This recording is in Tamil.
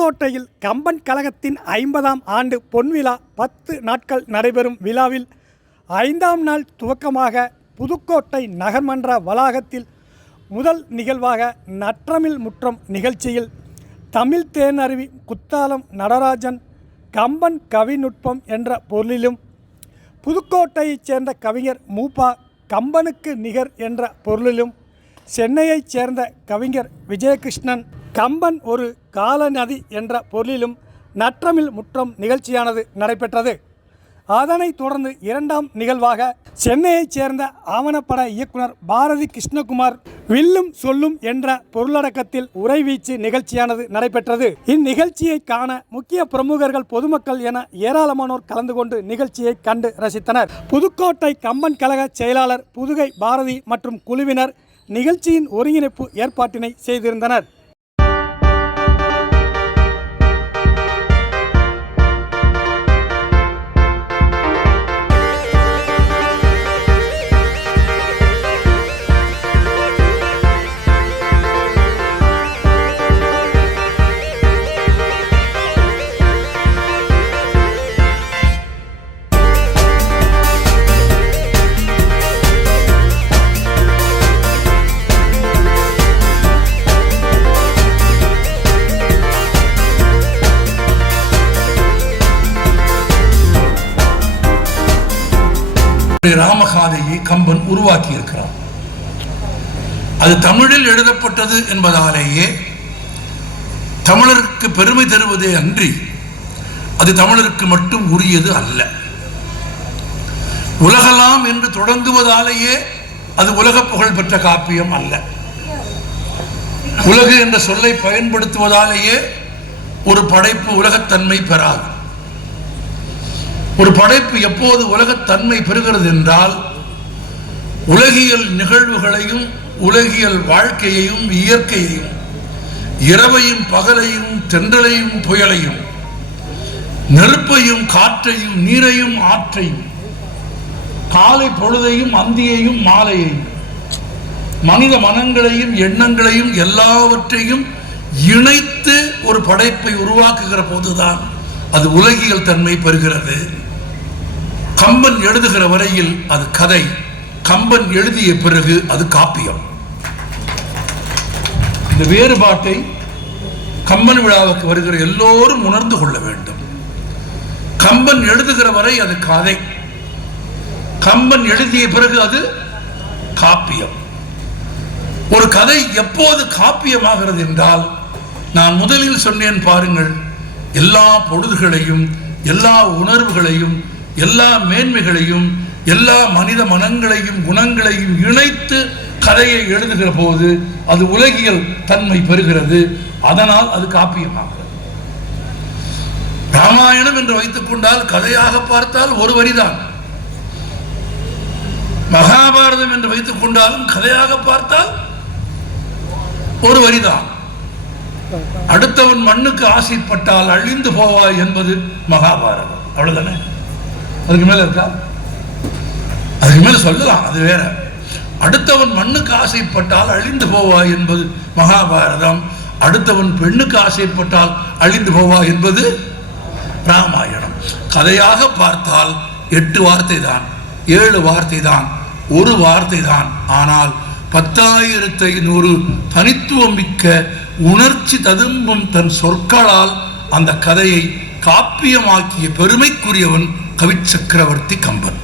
புதுக்கோட்டையில் கம்பன் கழகத்தின் 50ஆம் ஆண்டு பொன்விழா 10 நாட்கள் நடைபெறும் விழாவில் 5ஆம் நாள் துவக்கமாக புதுக்கோட்டை நகர்மன்ற வளாகத்தில் முதல் நிகழ்வாக நற்றமிழ் முற்றம் நிகழ்ச்சியில் தமிழ் தேனருவி குத்தாலம் நடராஜன் கம்பன் கவிநுட்பம் என்ற பொருளிலும், புதுக்கோட்டையைச் சேர்ந்த கவிஞர் மூப்பா கம்பனுக்கு நிகர் என்ற பொருளிலும், சென்னையைச் சேர்ந்த கவிஞர் விஜயகிருஷ்ணன் கம்பன் ஒரு காலநதி என்ற பொருளிலும் நற்றமிழ் முற்றம் நிகழ்ச்சியானது நடைபெற்றது. அதனைத் தொடர்ந்து 2ஆம் நிகழ்வாக சென்னையைச் சேர்ந்த ஆவணப்பட இயக்குனர் பாரதி கிருஷ்ணகுமார் வில்லும் சொல்லும் என்ற பொருளடக்கத்தில் உரைவீச்சு நிகழ்ச்சியானது நடைபெற்றது. இந்நிகழ்ச்சியை காண முக்கிய பிரமுகர்கள், பொதுமக்கள் என ஏராளமானோர் கலந்து கொண்டு நிகழ்ச்சியை கண்டு ரசித்தனர். புதுக்கோட்டை கம்பன் கழக செயலாளர் புதுகை பாரதி மற்றும் குழுவினர் நிகழ்ச்சியின் ஒருங்கிணைப்பு ஏற்பாட்டினை செய்திருந்தனர். ராமகாதையை கம்பன் உருவாக்கி இருக்கிறார். அது தமிழில் எழுதப்பட்டது என்பதாலேயே தமிழருக்கு பெருமை தருவதே அன்றி அது தமிழருக்கு மட்டும் உரியது அல்ல. உலகலாம் என்று தொடங்குவதாலேயே அது உலக புகழ் பெற்ற காப்பியம் அல்ல. உலகு என்ற சொல்லை பயன்படுத்துவதாலேயே ஒரு படைப்பு உலகத்தன்மை பெறாது. ஒரு படைப்பு எப்போது உலகத்தன்மை பெறுகிறது என்றால், உலகியல் நிகழ்வுகளையும் உலகியல் வாழ்க்கையையும் இயற்கையையும் இரவையும் பகலையும் தென்றலையும் புயலையும் நெருப்பையும் காற்றையும் நீரையும் ஆற்றையும் காலை பொழுதையும் அந்தியையும் மாலையையும் மனித மனங்களையும் எண்ணங்களையும் எல்லாவற்றையும் இணைத்து ஒரு படைப்பை உருவாக்குகிற போதுதான் அது உலகியல் தன்மை பெறுகிறது. கம்பன் எழுதுகிற வரையில் அது கதை, கம்பன் எழுதிய பிறகு அது காப்பியம். இந்த வேறுபாட்டை கம்பன் விழாவுக்கு வருகிற எல்லோரும் உணர்ந்து கொள்ள வேண்டும். கம்பன் எழுதுகிற வரை அது கதை, கம்பன் எழுதிய பிறகு அது காப்பியம். ஒரு கதை எப்போது காப்பியமாகிறது என்றால், நான் முதலில் சொன்னேன் பாருங்கள், எல்லா பொழுதுகளையும் எல்லா உணர்வுகளையும் எல்லா மேன்மைகளையும் எல்லா மனித மனங்களையும் குணங்களையும் இணைத்து கதையை எழுதுகிற போது அது உலகியல் தன்மை பெறுகிறது. அதனால் அது காப்பியமாகிறது. ராமாயணம் என்று வைத்துக் கொண்டால் கதையாக பார்த்தால் ஒரு வரிதான். மகாபாரதம் என்று வைத்துக் கொண்டாலும் கதையாக பார்த்தால் ஒரு வரிதான். அடுத்தவன் மண்ணுக்கு ஆசைப்பட்டால் அழிந்து போவாய் என்பது மகாபாரதம். அவ்வளவுதானே? அதுக்கு மேல இருக்கா? அதுக்கு மேல சொல்லலாம், அது வேற. அடுத்தவன் மண்ணுக்கு ஆசைப்பட்டால் அழிந்து போவாய் என்பது மகாபாரதம். அடுத்தவன் பெண்ணுக்கு ஆசைப்பட்டால் அழிந்து போவாய் என்பது ராமாயணம். கதையாக பார்த்தால் 8 வார்த்தை தான், 7 வார்த்தை தான், ஒரு வார்த்தை தான். ஆனால் 10,500 தனித்துவம் மிக்க உணர்ச்சி ததும்பும் தன் சொற்களால் அந்த கதையை காப்பியமாக்கிய பெருமைக்குரியவன் கவி சக்கரவர்த்தி கம்பன்.